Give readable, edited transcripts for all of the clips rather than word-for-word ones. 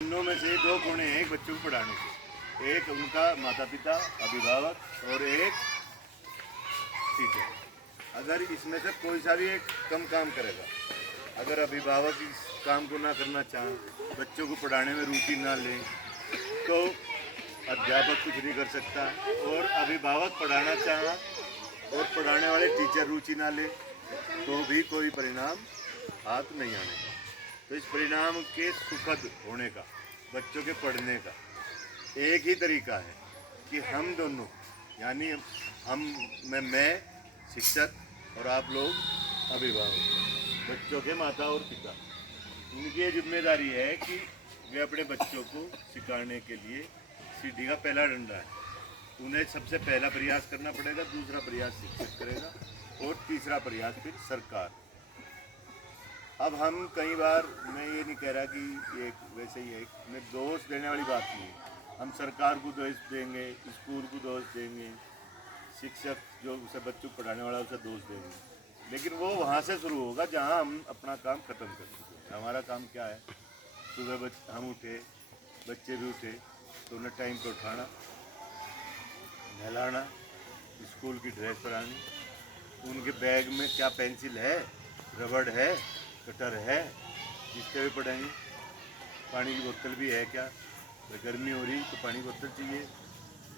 दोनों में से दो गुण हैं एक बच्चों को पढ़ाने के, एक उनका माता पिता अभिभावक और एक टीचर। अगर इसमें से कोई सा भी एक कम काम करेगा, अगर अभिभावक इस काम को ना करना चाहें, बच्चों को पढ़ाने में रुचि ना लें, तो अध्यापक कुछ नहीं कर सकता। और अभिभावक पढ़ाना चाहे और पढ़ाने वाले टीचर रुचि ना ले तो भी कोई परिणाम हाथ नहीं आने का। तो इस परिणाम के सुखद होने का, बच्चों के पढ़ने का एक ही तरीका है कि हम दोनों, यानी मैं शिक्षक और आप लोग अभिभावक, बच्चों के माता और पिता, उनकी ये जिम्मेदारी है कि वे अपने बच्चों को सिखाने के लिए सीढ़ी का पहला डंडा है। उन्हें सबसे पहला प्रयास करना पड़ेगा, दूसरा प्रयास शिक्षक करेगा और तीसरा प्रयास फिर सरकार। अब हम कई बार, मैं ये नहीं कह रहा कि एक वैसे ही है, मैं दोष देने वाली बात नहीं है। हम सरकार को दोष देंगे, स्कूल को दोष देंगे, शिक्षक जो उसे बच्चों को पढ़ाने वाला उसे दोष देंगे, लेकिन वो वहाँ से शुरू होगा जहाँ हम अपना काम ख़त्म कर चुके हैं। हमारा काम क्या है? सुबह हम उठे, बच्चे भी उठे तो उन्हें टाइम पर उठाना, नहलाना, स्कूल की ड्रेस पहनानी, उनके बैग में क्या पेंसिल है, रबड़ है, कटर है, जिससे भी पढ़ेंगे। पानी की बोतल भी है क्या? गर्मी हो रही तो पानी की बोतल चाहिए।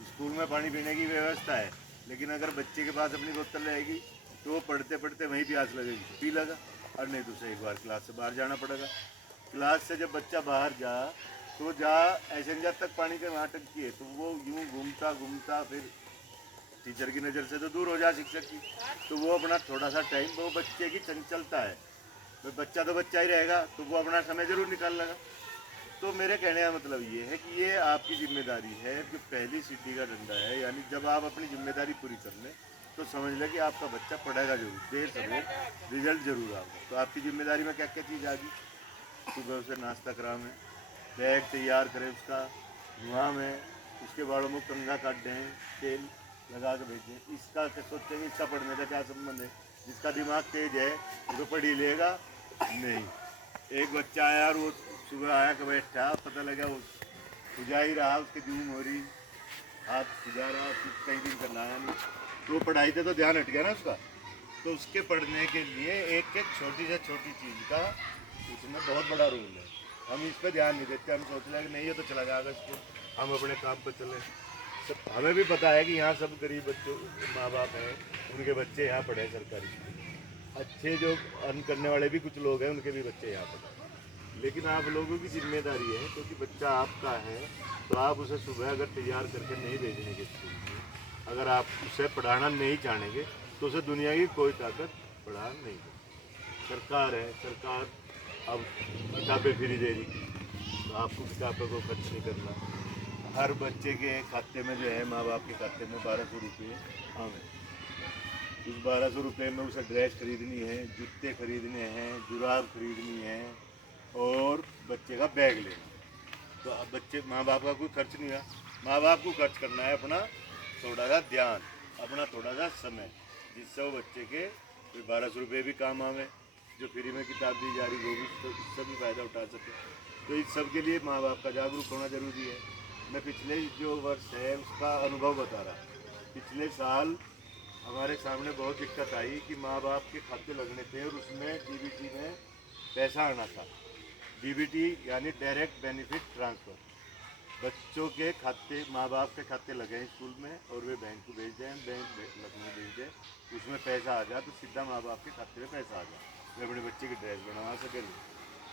स्कूल में पानी पीने की व्यवस्था है, लेकिन अगर बच्चे के पास अपनी बोतल रहेगी तो वो पढ़ते पढ़ते वहीं प्यास लगेगी, पी लगा, और नहीं तो उसे एक बार क्लास से बाहर जाना पड़ेगा। क्लास से जब बच्चा बाहर जा तो ऐसे तक पानी के वहाँ टंकी है, तो वो यूँ घूमता घूमता फिर टीचर की नज़र से तो दूर हो जा, शिक्षक की, तो वो अपना थोड़ा सा टाइम, वो बच्चे की चंचलता है, तो बच्चा तो बच्चा ही रहेगा, तो वो अपना समय ज़रूर निकाल लेगा। तो मेरे कहने का मतलब ये है कि ये आपकी जिम्मेदारी है, जो पहली सीढ़ी का डंडा है, यानी जब आप अपनी जिम्मेदारी पूरी कर लें तो समझ लें कि आपका बच्चा पढ़ेगा जरूर, देर सवेर रिजल्ट जरूर आएगा। तो आपकी जिम्मेदारी में क्या क्या चीज़ आ गई? सुबह उसे नाश्ता करावें, बैग तैयार करें उसका, धुआं में उसके बालों में कंघा काट दें, तेल लगा के भेजें। इसका सोचते हैं इसका पढ़ने का क्या संबंध है? जिसका दिमाग तेज है वो तो पढ़ ही लेगा नहीं। एक बच्चा आया और वो सुबह आया कि बैठा, पता लगा वो खुजा ही रहा, उसकी धूम हो रही, हाथ खुजा रहा, कई दिन कर लाया नहीं, तो वो पढ़ाई से तो ध्यान हट गया ना उसका। तो उसके पढ़ने के लिए एक एक छोटी से छोटी चीज़ का उसमें बहुत बड़ा रोल है। हम इस पर ध्यान नहीं देते, हम सोच रहे हैं कि नहीं ये तो चला जाएगा स्कूल, हम अपने काम पर चले। सब हमें भी पता है कि यहाँ सब गरीब बच्चों, माँ बाप हैं, उनके बच्चे यहाँ पढ़े सरकारी स्कूल, अच्छे जो अर्न करने वाले भी कुछ लोग हैं उनके भी बच्चे यहाँ पढ़े। लेकिन आप लोगों की जिम्मेदारी है, क्योंकि बच्चा आपका है, तो आप उसे सुबह अगर तैयार करके नहीं भेजने के स्कूल में, अगर आप उसे पढ़ाना नहीं चाहेंगे तो उसे दुनिया की कोई ताकत पढ़ा नहीं देगी। सरकार है, सरकार अब किताबें फ्री दे रही, तो आपको किताबों को खर्च नहीं करना। हर बच्चे के खाते में जो है, माँ बाप के खाते में 1200 रुपये आवे। उस 1200 रुपये में उसे ड्रेस खरीदनी है, जूते खरीदने हैं, जुराब खरीदनी है और बच्चे का बैग लेना। तो अब बच्चे, माँ बाप का कोई खर्च नहीं हुआ, माँ बाप को खर्च करना है अपना थोड़ा सा ध्यान, अपना थोड़ा सा समय, जिससे वो बच्चे के 1200 रुपये भी काम आवे, जो फ्री में किताब दी जा रही वो भी, तो इससे भी फ़ायदा उठा सके। तो इस सब के लिए माँ बाप का जागरूक होना ज़रूरी है। मैं पिछले जो वर्ष है उसका अनुभव बता रहा। पिछले साल हमारे सामने बहुत दिक्कत आई कि माँ बाप के खाते लगने थे और उसमें डीबीटी में पैसा आना था। डीबीटी यानी डायरेक्ट बेनिफिट ट्रांसफ़र, बच्चों के खाते, माँ बाप के खाते लगे स्कूल में और वे बैंक को भेज दें, बैंक लगने भेज दें, उसमें पैसा आ जाए तो सीधा माँ बाप के खाते में पैसा आ जाए, वे अपने बच्चे की ड्रेस बनवा सकें।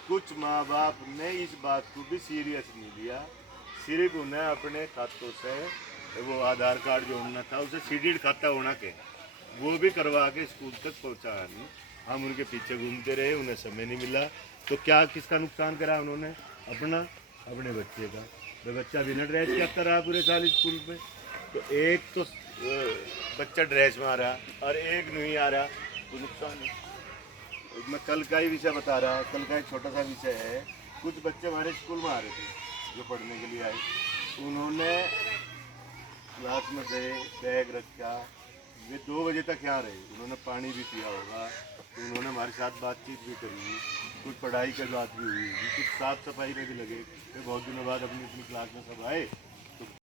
कुछ माँ बाप ने इस बात को भी सीरियस नहीं लिया, सिर्फ उन्हें अपने खातों से वो आधार कार्ड जो होना था उसे सीडेड खाता होना के वो भी करवा के स्कूल तक पहुँचाया नहीं। हम उनके पीछे घूमते रहे, उन्हें समय नहीं मिला। तो क्या किसका नुकसान करा उन्होंने? अपने बच्चे का। तो बच्चा बिना ड्रेस के आता रहा पूरे साल स्कूल में। तो एक तो बच्चा ड्रेस में आ रहा और एक नहीं आ रहा, तो नुकसान है। मैं कल का ही विषय बता रहा, कल का एक छोटा सा विषय है। कुछ बच्चे हमारे स्कूल में आ रहे थे जो पढ़ने के लिए आए, उन्होंने क्लास में गए, बैग रखा, वे 2 बजे तक यहाँ रहे, उन्होंने पानी भी पिया होगा, तो उन्होंने हमारे साथ बातचीत भी करी, कुछ पढ़ाई की बात भी हुई, कुछ साफ सफाई में भी लगे। फिर बहुत दिनों बाद अपनी अपनी क्लास में सब आए